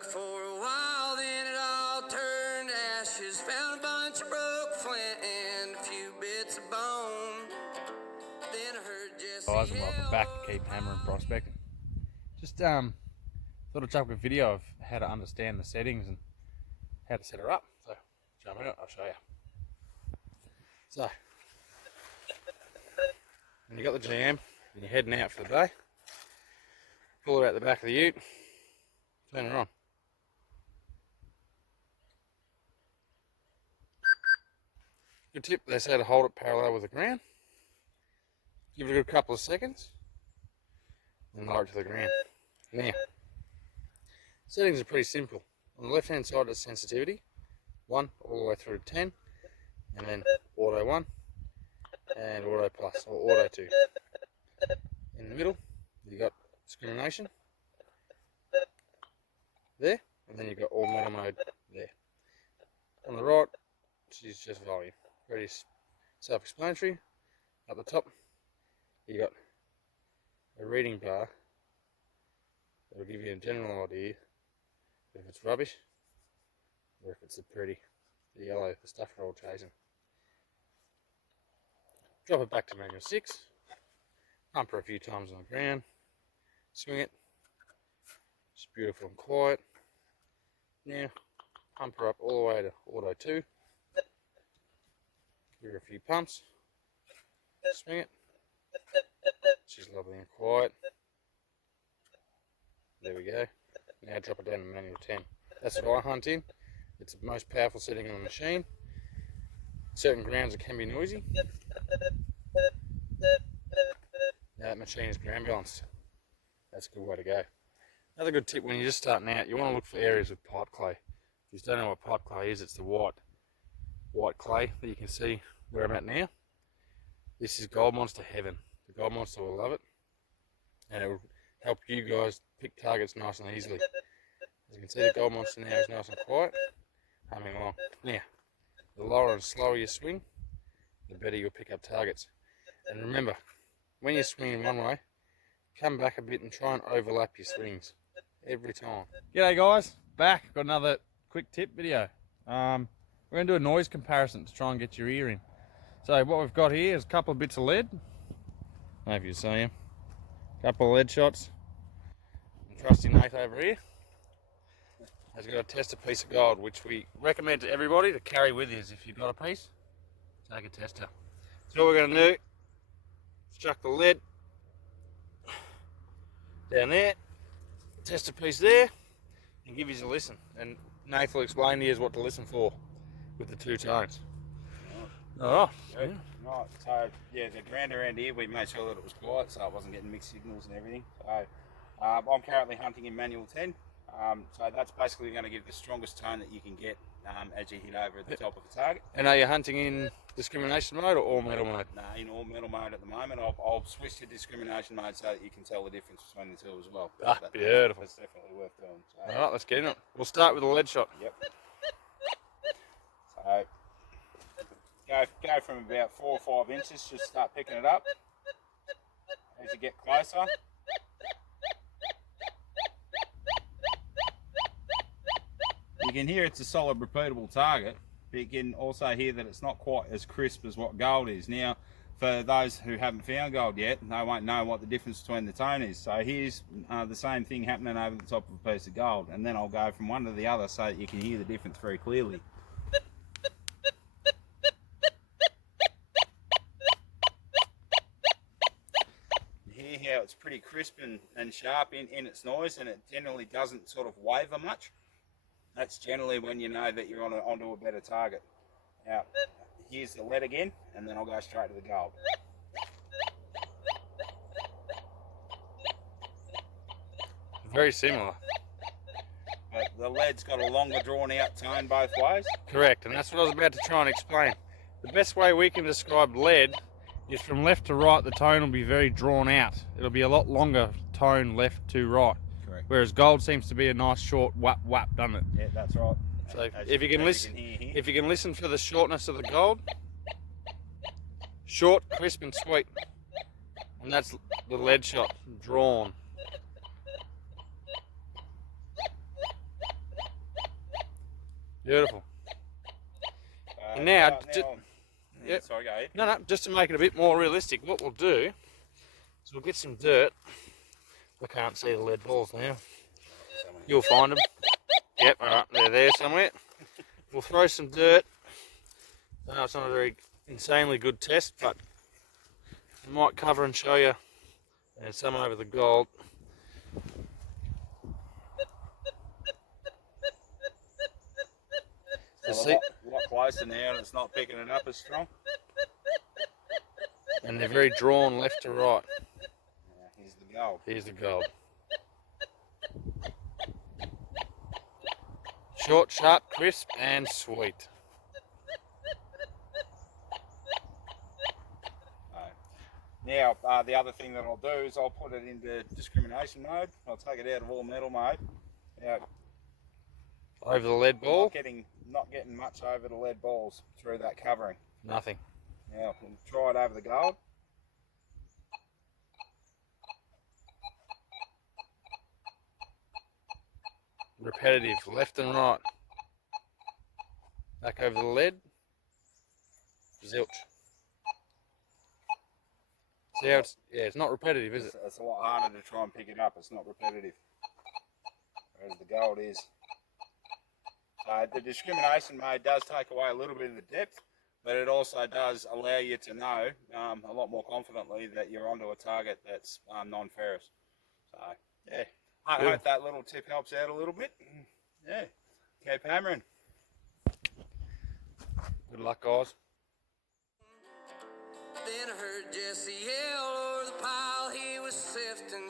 truck for a while, then it all turned to ashes. Found a bunch of broke flint and a few bits of bone. Then I heard Jesse Guys, and welcome back to Keep Hammering Prospecting. Just thought I'd chuck a video of how to understand the settings and how to set her up. So jump in it, I'll show you. So when you got the GM and you're heading out for the day, pull her out the back of the ute, turn her on. Good tip, they say to hold it parallel with the ground. Give it a good couple of seconds and lower it to the ground. Now, settings are pretty simple. On the left hand side is sensitivity, 1 all the way through to 10, and then auto 1 and auto plus or auto 2. In the middle you got discrimination there, and then you've got all metal mode there. On the right, she's just volume. Pretty self-explanatory. Up the top, you got a reading bar that will give you a general idea if it's rubbish or if it's the pretty, the yellow, the stuff we're all chasing. Drop it back to manual 6, pump her a few times on the ground, swing it. It's beautiful and quiet. Now pump her up all the way to auto 2. Give her a few pumps, swing it. She's lovely and quiet. There we go. Now drop it down to manual 10. That's what I hunt in. It's the most powerful setting on the machine. Certain grounds it can be noisy. Now that machine is ground balanced. That's a good way to go. Another good tip when you're just starting out, you want to look for areas with pipe clay. If you don't know what pipe clay is, it's the white clay that you can see where I'm at now. This is gold monster heaven. The gold monster will love it, and it will help you guys pick targets nice and easily. As you can see, the gold monster now is nice and quiet, humming along. Now, the lower and slower you swing, the better you'll pick up targets. And remember, when you're swinging one way, come back a bit and try and overlap your swings every time. G'day guys, back. Got another quick tip video. We're going to do a noise comparison to try and get your ear in. So what we've got here is a couple of bits of lead. I don't know if you see them. A couple of lead shots. And trusty Nate over here has got a tester piece of gold, which we recommend to everybody to carry with you. If you've got a piece, take a tester. So what we're going to do is chuck the lead down there, tester piece there, and give you a listen. And Nate will explain to you what to listen for with the two tones. Oh, yeah. Right. So yeah, the ground around here, we made sure that it was quiet, so it wasn't getting mixed signals and everything. So I'm currently hunting in manual 10. So that's basically going to give the strongest tone that you can get as you hit over at the top of the target. And are you hunting in discrimination mode or all metal mode? No, in all metal mode at the moment. I'll switch to discrimination mode so that you can tell the difference between the two as well. Beautiful. That's definitely worth doing. So, all right, let's get in it. We'll start with a lead shot. Yep. So go from about 4 or 5 inches, just start picking it up. As you get closer, you can hear it's a solid repeatable target, but you can also hear that it's not quite as crisp as what gold is. Now, for those who haven't found gold yet, they won't know what the difference between the tone is. So here's the same thing happening over the top of a piece of gold, and then I'll go from one to the other so that you can hear the difference very clearly. How it's pretty crisp and sharp in its noise, and it generally doesn't sort of waver much. That's generally when you know that you're onto a better target. Now, here's the lead again, and then I'll go straight to the gold. Very similar. But the lead's got a longer drawn out tone both ways. Correct, and that's what I was about to try and explain. The best way we can describe lead is from left to right, the tone will be very drawn out. It'll be a lot longer tone left to right. Correct. Whereas gold seems to be a nice short whap whap, doesn't it? Yeah, that's right. So if you can listen for the shortness of the gold, short, crisp and sweet. And that's the lead shot, drawn. Beautiful. And now, yep. Sorry, go ahead. No, just to make it a bit more realistic, what we'll do is we'll get some dirt. I can't see the lead balls now. You'll find them. Yep, alright, they're there somewhere. We'll throw some dirt. I know it's not a very insanely good test, but I might cover and show you. And some over the gold. It's a lot closer now and it's not picking it up as strong. And they're very drawn left to right. Here's the gold. Here's the gold. Short, sharp, crisp and sweet. Now, the other thing that I'll do is I'll put it into discrimination mode. I'll take it out of all metal mode. Now, over the lead ball? Not getting much over the lead balls through that covering. Nothing. Now, we'll try it over the gold. Repetitive, left and right. Back over the lead. Zilch. See how it's not repetitive, is it? It's a lot harder to try and pick it up. It's not repetitive. Whereas the gold is. So the discrimination mode does take away a little bit of the depth, but it also does allow you to know a lot more confidently that you're onto a target that's non-ferrous. So, yeah. I hope that little tip helps out a little bit. Yeah. Keep hammering. Good luck, guys. Then I heard Jesse yell over the pile he was sifting.